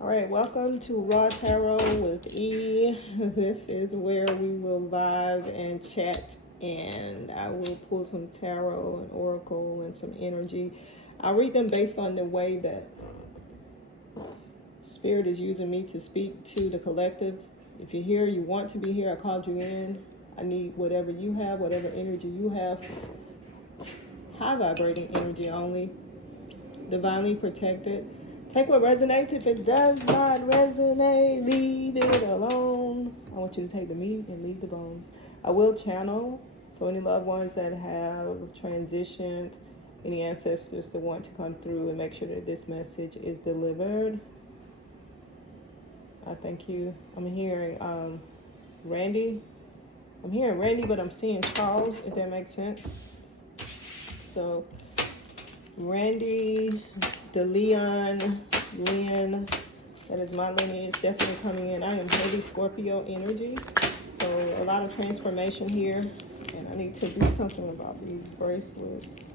All right, welcome to Raw Tarot with E. This is where we will vibe and chat, and I will pull some tarot and oracle and some energy. I'll read them based on the way that Spirit is using me to speak to the collective. If you're here, you want to be here, I called you in. I need whatever you have, whatever energy you have. High vibrating energy only. Divinely protected. Take what resonates. If it does not resonate, leave it alone. I want you to take the meat and leave the bones. I will channel. So any loved ones that have transitioned, any ancestors that want to come through and make sure that this message is delivered. I thank you. I'm hearing Randy. I'm hearing Randy, but I'm seeing Charles, if that makes sense. So Randy, Lynn, that is my lineage, definitely coming in. I am heavy Scorpio energy, so a lot of transformation here, and I need to do something about these bracelets.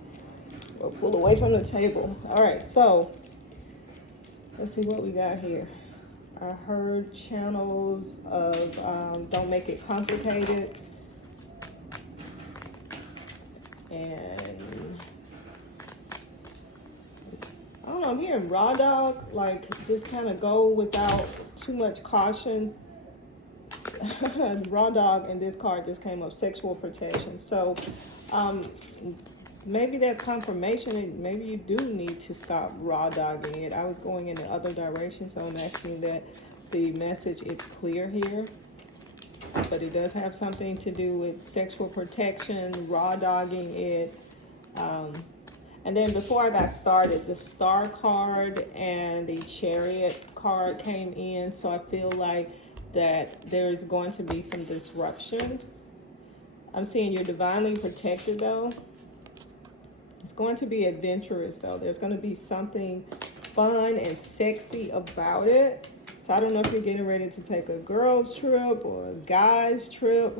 We'll pull away from the table. All right, so let's see what we got here. I heard channels of don't make it complicated, and I don't know, I'm hearing raw dog, like just kind of go without too much caution. Raw dog, and this card just came up, sexual protection. So maybe that's confirmation, and maybe you do need to stop raw dogging it. I was going in the other direction, so I'm asking that the message is clear here. But it does have something to do with sexual protection, raw dogging it. And then before I got started, the Star card and the Chariot card came in. So I feel like that there's going to be some disruption. I'm seeing you're divinely protected though. It's going to be adventurous though. There's going to be something fun and sexy about it. So I don't know if you're getting ready to take a girl's trip or a guy's trip.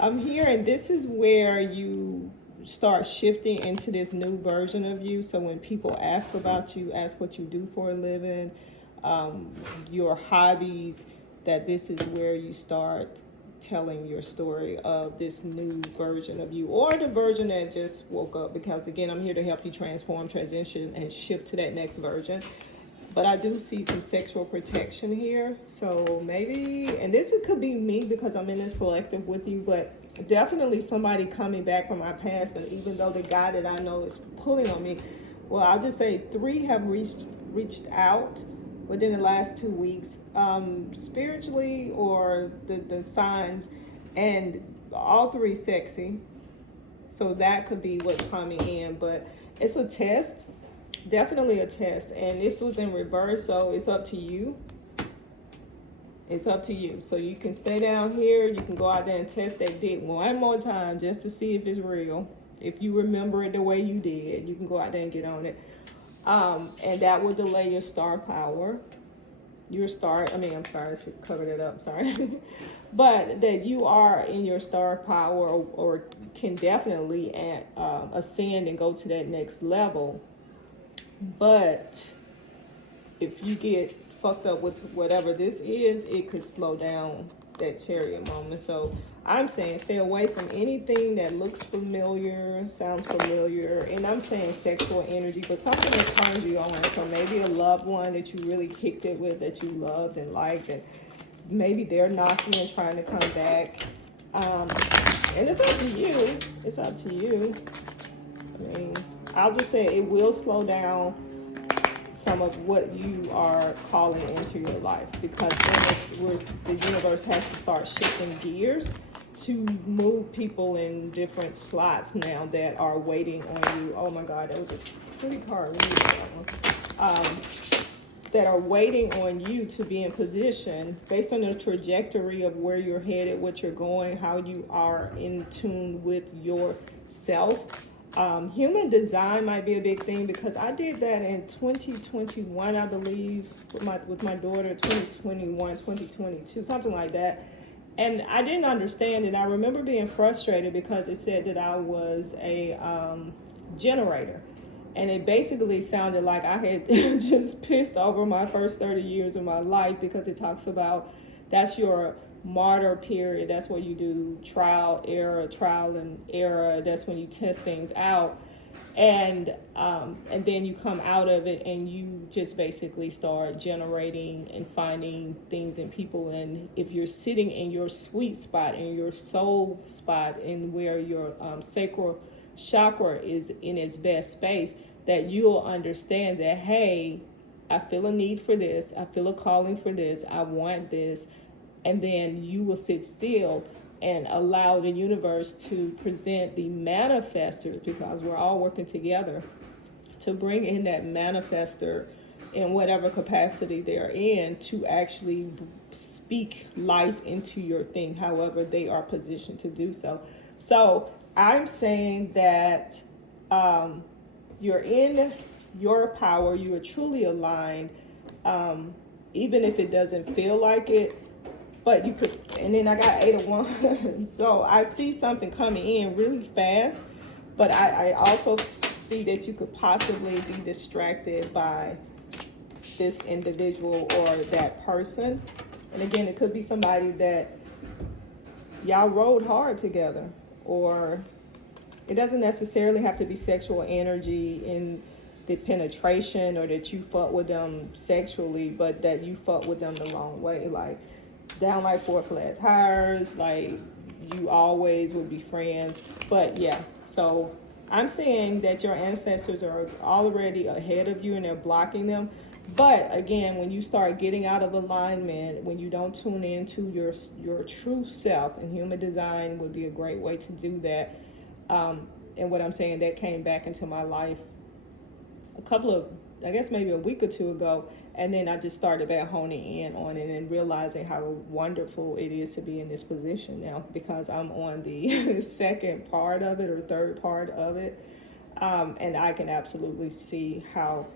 I'm hearing this is where you start shifting into this new version of you. So when people ask about you, ask what you do for a living, your hobbies, that this is where you start telling your story of this new version of you, or the version that just woke up, because again, I'm here to help you transform, transition, and shift to that next version. But I do see some sexual protection here. So maybe, and this could be me because I'm in this collective with you, but definitely somebody coming back from my past. And even though the guy that I know is pulling on me, well, I'll just say 3 have reached out within the last 2 weeks, spiritually, or the signs, and all 3 sexy. So that could be what's coming in, but it's a test. Definitely a test, and this was in reverse, so it's up to you. It's up to you. So you can stay down here, you can go out there and test that dick one more time just to see if it's real. If you remember it the way you did, you can go out there and get on it. And that will delay your star power. Your star, I'm sorry, I should cover that up, sorry. But that you are in your star power, or can definitely ascend and go to that next level. But if you get fucked up with whatever this is, it could slow down that Chariot moment. So I'm saying stay away from anything that looks familiar, sounds familiar, and I'm saying sexual energy, but something that turns you on. So maybe a loved one that you really kicked it with, that you loved and liked, and maybe they're knocking and trying to come back. And it's up to you. It's up to you. I mean, I'll just say it will slow down some of what you are calling into your life, because then the universe has to start shifting gears to move people in different slots now that are waiting on you. Oh my God, that was a pretty card. That are waiting on you to be in position based on the trajectory of where you're headed, what you're going, how you are in tune with yourself. Human design might be a big thing, because I did that in 2021, I believe, with my daughter, 2021, 2022, something like that. And I didn't understand it. I remember being frustrated because it said that I was a generator. And it basically sounded like I had just pissed over my first 30 years of my life, because it talks about that's your martyr period. That's where you do trial, trial and error. That's when you test things out. And then you come out of it and you just basically start generating and finding things in people. And if you're sitting in your sweet spot, in your soul spot, in where your sacral chakra is in its best space, that you'll understand that, hey, I feel a need for this, I feel a calling for this, I want this. And then you will sit still and allow the universe to present the manifestors, because we're all working together to bring in that manifester in whatever capacity they're in, to actually speak life into your thing, however they are positioned to do so. So I'm saying that you're in your power, you are truly aligned, even if it doesn't feel like it. But you could, and then I got 8 of Wands. So I see something coming in really fast, but I also see that you could possibly be distracted by this individual or that person. And again, it could be somebody that y'all rode hard together, or it doesn't necessarily have to be sexual energy in the penetration, or that you fuck with them sexually, but that you fuck with them the long way, like down like 4 flat tires, like you always would be friends. But yeah, so I'm saying that your ancestors are already ahead of you and they're blocking them. But again, when you start getting out of alignment, when you don't tune into your true self, and human design would be a great way to do that. And what I'm saying, that came back into my life a couple of, I guess maybe a week or two ago, and then I just started back honing in on it and realizing how wonderful it is to be in this position now, because I'm on the second part of it, or third part of it, and I can absolutely see how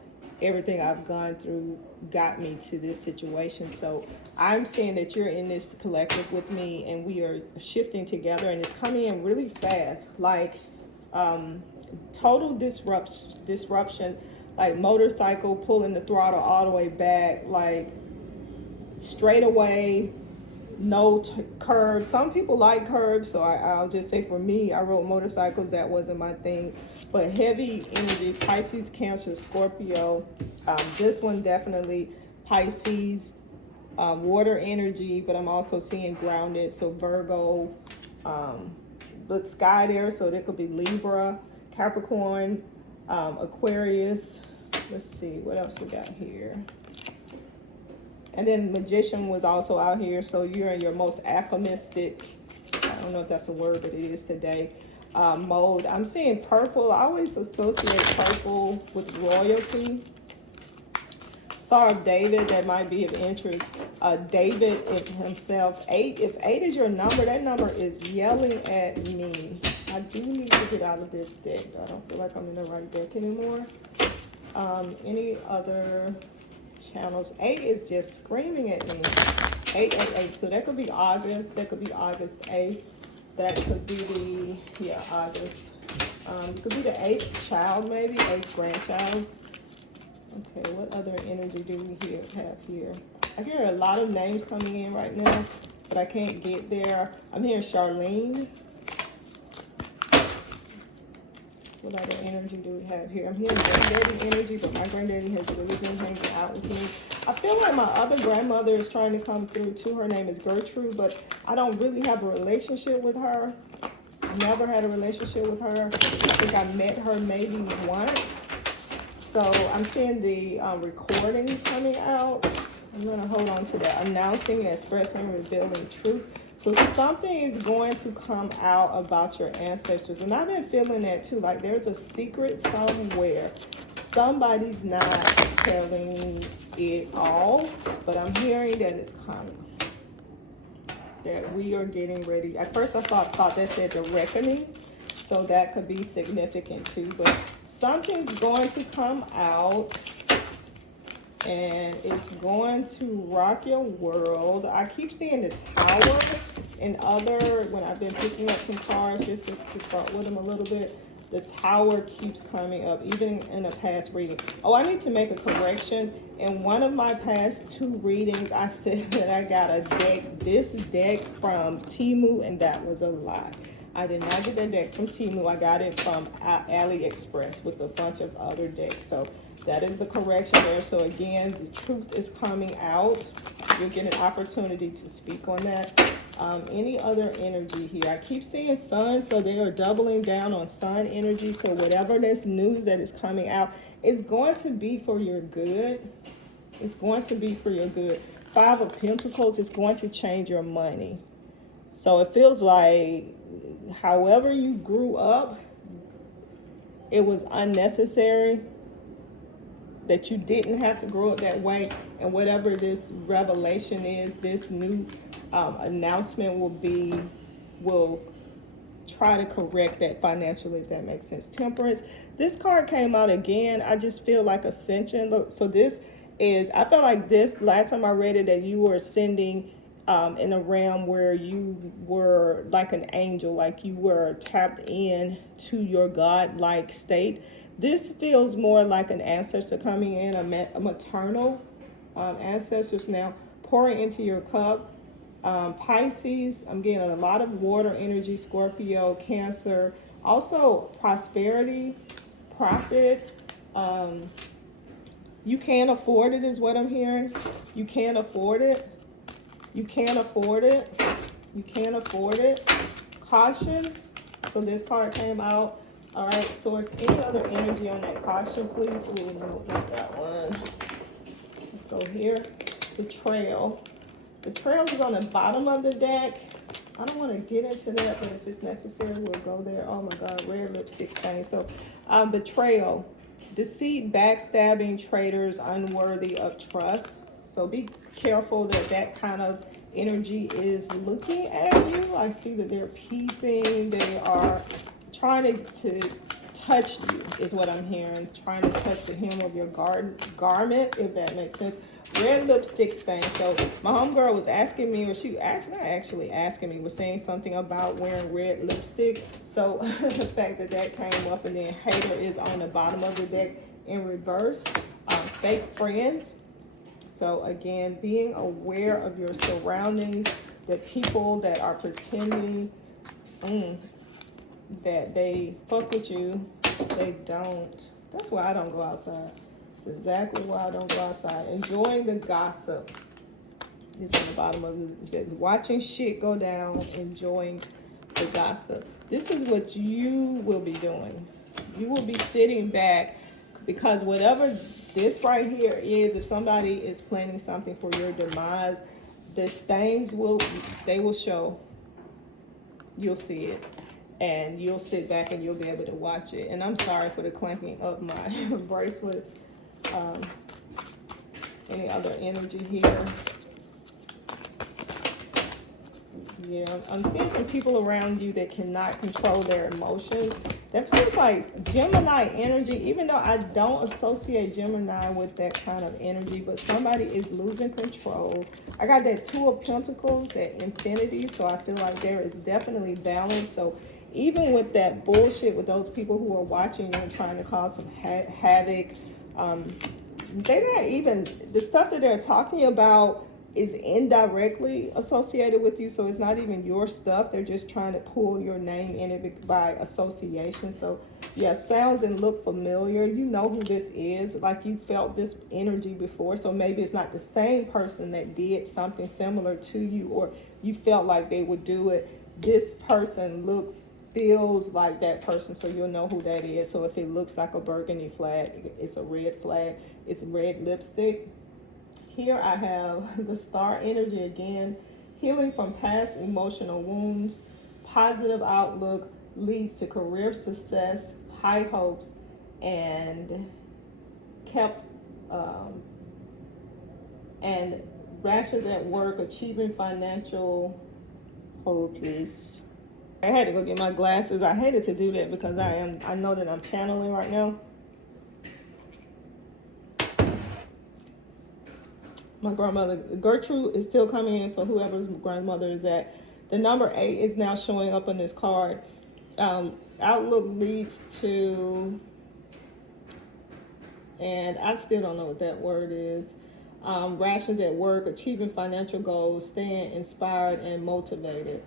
everything I've gone through got me to this situation. So I'm saying that you're in this collective with me, and we are shifting together, and it's coming in really fast, like total disruption, like motorcycle pulling the throttle all the way back, like straight away, no curves. Some people like curves, so I'll just say for me, I rode motorcycles, that wasn't my thing. But heavy energy, Pisces, Cancer, Scorpio. This one definitely Pisces, water energy, but I'm also seeing grounded, so Virgo, but sky there, so there could be Libra, Capricorn, Aquarius. Let's see what else we got here. And then Magician was also out here, so you're in your most alchemistic, I don't know if that's a word, but it is today, mode. I'm seeing purple. I always associate purple with royalty. Star of David, that might be of interest. David himself, 8. If 8 is your number, that number is yelling at me. I do need to get out of this deck. I don't feel like I'm in the right deck anymore. Any other channels? 8 is just screaming at me. 8. So that could be August. That could be August 8th. That could be the, August. It could be the 8th child, maybe 8th grandchild. Okay, what other energy do we have here? I hear a lot of names coming in right now, but I can't get there. I'm hearing Charlene. What other energy do we have here? I'm hearing granddaddy energy, but my granddaddy has really been hanging out with me. I feel like my other grandmother is trying to come through too. Her name is Gertrude, but I don't really have a relationship with her. Never had a relationship with her. I think I met her maybe once. So I'm seeing the recordings coming out. I'm going to hold on to that. Announcing, expressing, revealing truth. So something is going to come out about your ancestors. And I've been feeling that too. Like there's a secret somewhere. Somebody's not telling it all. But I'm hearing that it's coming. That we are getting ready. At first I thought that said the reckoning. So that could be significant too. But something's going to come out. And it's going to rock your world. I keep seeing the Tower and other, when I've been picking up some cards just to fuck with them a little bit. The Tower keeps coming up, even in a past reading. Oh, I need to make a correction. In one of my past 2 readings, I said that I got a deck, this deck from Temu, and that was a lie. I did not get that deck from Temu. I got it from AliExpress with a bunch of other decks. So that is the correction there. So again, the truth is coming out. You'll get an opportunity to speak on that. Any other energy here? I keep seeing sun, so they are doubling down on sun energy. So whatever this news that is coming out, it's going to be for your good. It's going to be for your good. 5 of Pentacles is going to change your money. So it feels like however you grew up, it was unnecessary, that you didn't have to grow up that way. And whatever this revelation is, this new announcement will try to correct that financially, if that makes sense. Temperance. This card came out again. I just feel like ascension. Look, so this is, I felt like this last time I read it, that you were ascending in a realm where you were like an angel, like you were tapped in to your God-like state. This feels more like an ancestor coming in, a maternal ancestors now pouring into your cup. Pisces, I'm getting a lot of water energy, Scorpio, Cancer, also prosperity, profit. You can't afford it is what I'm hearing. You can't afford it. You can't afford it. You can't afford it. Caution. So this card came out. All right, Source, any other energy on that caution, please? Ooh, no, not that one. Let's go here. Betrayal. Betrayal is on the bottom of the deck. I don't want to get into that, but if it's necessary, we'll go there. Oh my God, red lipstick stain. So, betrayal, deceit, backstabbing, traitors, unworthy of trust. So be careful that that kind of energy is looking at you. I see that they're peeping. They are trying to touch you, is what I'm hearing. Trying to touch the hem of your garment, if that makes sense. Red lipstick stain. So my homegirl was asking me, or she actually, not actually asking me, was saying something about wearing red lipstick. So the fact that that came up, and then hater is on the bottom of the deck in reverse. Fake friends. So again, being aware of your surroundings, the people that are pretending that they fuck with you, they don't. That's why I don't go outside. It's exactly why I don't go outside. Enjoying the gossip is on the bottom of the, watching shit go down, enjoying the gossip. This is what you will be doing. You will be sitting back, because whatever this right here is, if somebody is planning something for your demise, the stains will show. You'll see it. And you'll sit back and you'll be able to watch it. And I'm sorry for the clanking of my bracelets. Any other energy here? Yeah, I'm seeing some people around you that cannot control their emotions. That feels like Gemini energy, even though I don't associate Gemini with that kind of energy, but somebody is losing control. I got that 2 of Pentacles at infinity, so I feel like there is definitely balance. So even with that bullshit with those people who are watching you and trying to cause some havoc, they're not even, the stuff that they're talking about is indirectly associated with you, so it's not even your stuff. They're just trying to pull your name in it by association. So yeah, sounds and look familiar. You know who this is, like you felt this energy before. So maybe it's not the same person that did something similar to you, or you felt like they would do it. This person feels like that person, so you'll know who that is. So if it looks like a burgundy flag, it's a red flag. It's red lipstick. Here I have the star energy again. Healing from past emotional wounds. Positive outlook leads to career success, high hopes, and and rashes at work, achieving financial. Hold please. I had to go get my glasses. I hated to do that because I know that I'm channeling right now. My grandmother, Gertrude, is still coming in, so whoever's grandmother is at. The number 8 is now showing up on this card. Outlook leads to, and I still don't know what that word is. Rations at work, achieving financial goals, staying inspired and motivated.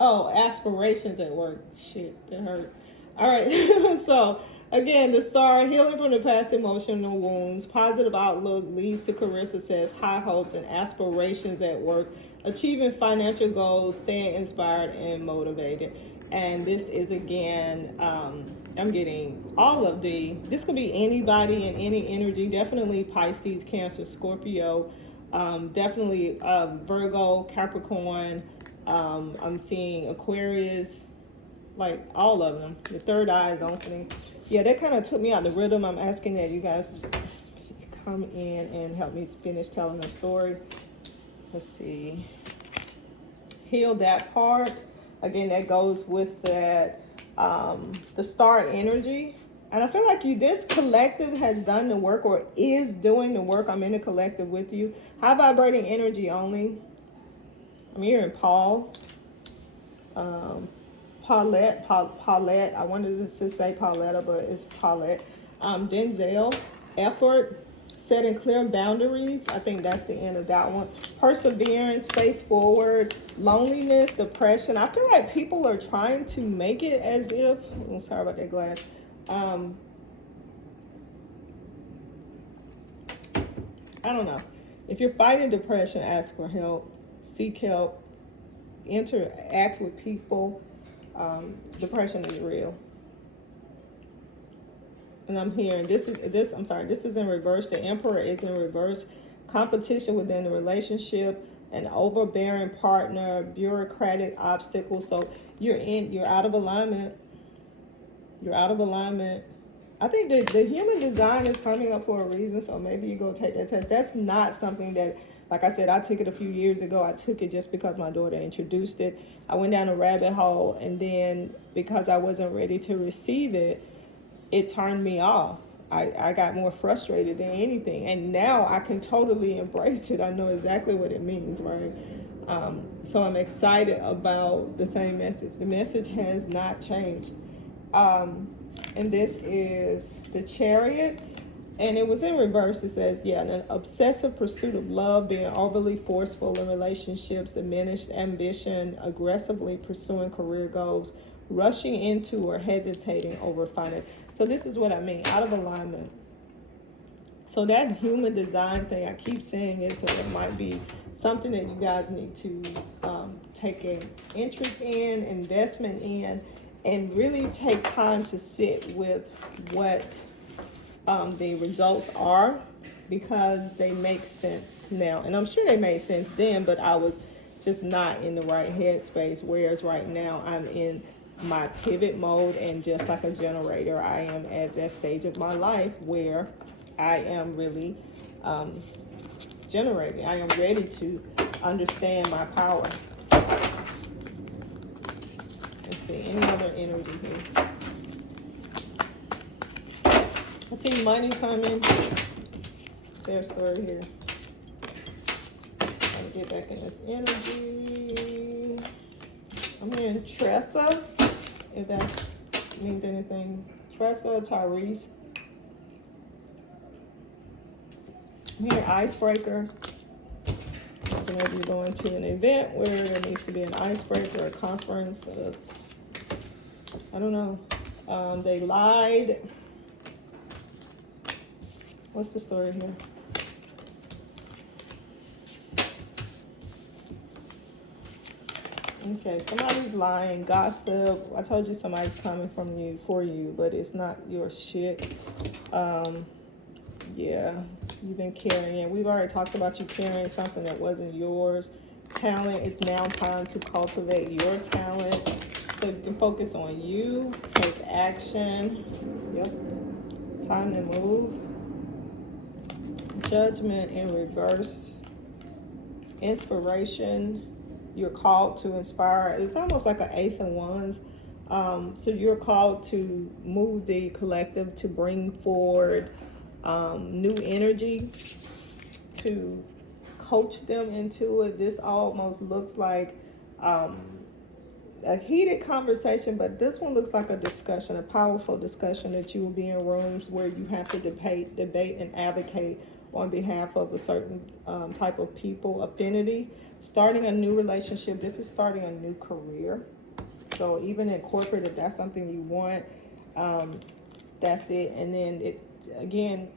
Oh, aspirations at work. Shit, that hurt. All right. So, again, the star, healing from the past emotional wounds, positive outlook leads to career success, high hopes, and aspirations at work, achieving financial goals, staying inspired and motivated. And this is, again, I'm getting all of this could be anybody in any energy, definitely Pisces, Cancer, Scorpio, definitely Virgo, Capricorn. I'm seeing Aquarius, like all of them. The third eye is opening. Yeah, that kind of took me out the rhythm. I'm asking that you guys come in and help me finish telling the story. Let's see. Heal that part. Again, that goes with that, the star energy. And I feel like this collective has done the work or is doing the work. I'm in a collective with you. High vibrating energy only. I'm hearing Paul. Paulette. I wanted to say Pauletta, but it's Paulette. Denzel, effort, setting clear boundaries. I think that's the end of that one. Perseverance, face forward, loneliness, depression. I feel like people are trying to make it as if, I'm sorry about that glass. I don't know. If you're fighting depression, ask for help, seek help, interact with people. Depression is real. And I'm hearing this is in reverse. The Emperor is in reverse. Competition within the relationship, an overbearing partner, bureaucratic obstacles. So you're out of alignment. You're out of alignment. I think that the human design is coming up for a reason, so maybe you go take that test. That's not something that, like I said, I took it a few years ago. I took it just because my daughter introduced it. I went down a rabbit hole, and then because I wasn't ready to receive it, it turned me off. I got more frustrated than anything, and now I can totally embrace it. I know exactly what it means, right? So I'm excited about the same message. The message has not changed. And this is the Chariot, and it was in reverse. It says, yeah, an obsessive pursuit of love, being overly forceful in relationships, diminished ambition, aggressively pursuing career goals, rushing into or hesitating over finance. So this is what I mean, out of alignment. So that human design thing, I keep saying it, so it might be something that you guys need to take an interest in, investment in, and really take time to sit with what the results are, because they make sense now. And I'm sure they made sense then, but I was just not in the right headspace. Whereas right now I'm in my pivot mode, and just like a generator, I am at that stage of my life where I am really generating. I am ready to understand my power. Let's see, any other energy here? I see money coming. There's a story here. Trying to get back in this energy. I'm hearing Tressa, if that means anything. Tressa, Tyrese. I'm hearing icebreaker. So maybe you're going to an event where there needs to be an icebreaker, a conference. I don't know. They lied. What's the story here? Okay, somebody's lying, gossip. I told you somebody's coming from you, for you, but it's not your shit. Yeah, you've been carrying. We've already talked about you carrying something that wasn't yours. Talent, it's now time to cultivate your talent. So you can focus on you, take action. Yep, time to move. Judgment in reverse. Inspiration. You're called to inspire. It's almost like an Ace of Wands. So you're called to move the collective, to bring forward new energy, to coach them into it. This almost looks like a heated conversation, but this one looks like a discussion, a powerful discussion that you will be in rooms where you have to debate and advocate on behalf of a certain type of people, affinity. Starting a new relationship, this is starting a new career. So even in corporate, if that's something you want, that's it. And then it, again,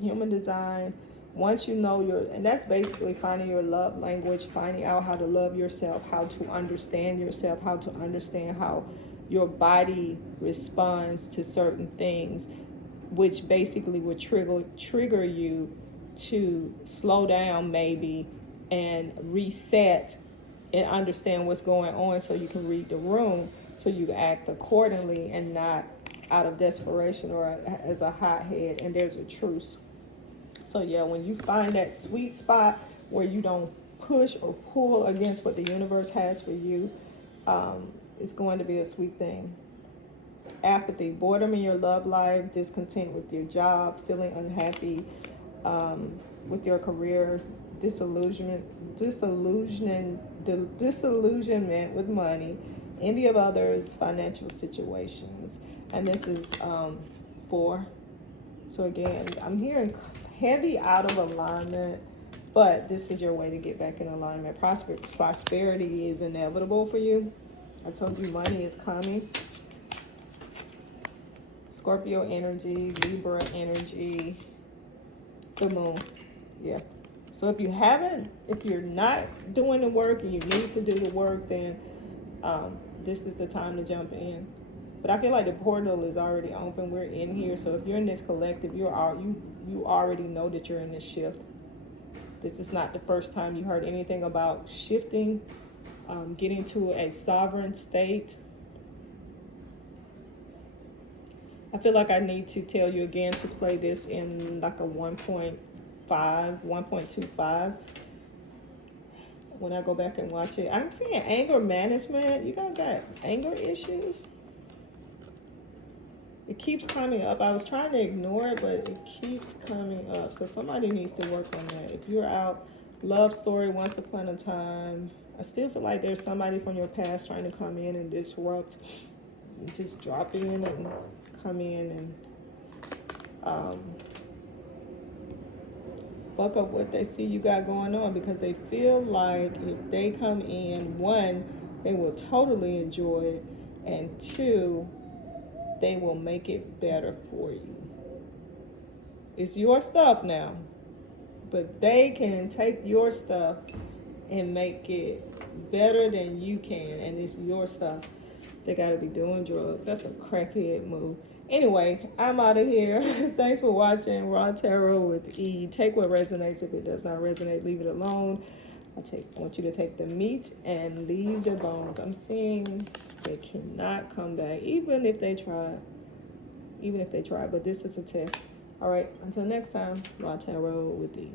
human design, once you know and that's basically finding your love language, finding out how to love yourself, how to understand yourself, how to understand how your body responds to certain things, which basically would trigger you to slow down maybe and reset and understand what's going on, so you can read the room, so you act accordingly and not out of desperation or as a hothead. And there's a truce. So yeah, when you find that sweet spot where you don't push or pull against what the universe has for you, it's going to be a sweet thing. Apathy, boredom in your love life, discontent with your job, feeling unhappy with your career, disillusionment with money, envy of others, financial situations. And this is 4. So again, I'm hearing heavy out of alignment, but this is your way to get back in alignment. Prosperity is inevitable for you. I told you money is coming. Scorpio energy, Libra energy, the moon. Yeah. So if you're not doing the work and you need to do the work, then this is the time to jump in. But I feel like the portal is already open. We're in here. So if you're in this collective, you already know that you're in this shift. This is not the first time you heard anything about shifting, getting to a sovereign state. I feel like I need to tell you again to play this in like a 1.5, 1.25. When I go back and watch it, I'm seeing anger management. You guys got anger issues? It keeps coming up. I was trying to ignore it, but it keeps coming up. So somebody needs to work on that. If you're out, love story, once upon a time. I still feel like there's somebody from your past trying to come in and disrupt. Just drop in and come in and fuck up what they see you got going on, because they feel like if they come in, 1, they will totally enjoy it, and 2, they will make it better for you. It's your stuff now, but they can take your stuff and make it better than you can, and it's your stuff. They gotta be doing drugs. That's a crackhead move. Anyway, I'm out of here. Thanks for watching Raw Tarot with E. Take what resonates. If it does not resonate, leave it alone. I want you to take the meat and leave the bones. I'm seeing they cannot come back, even if they try. But this is a test. All right, until next time, Raw Tarot with E.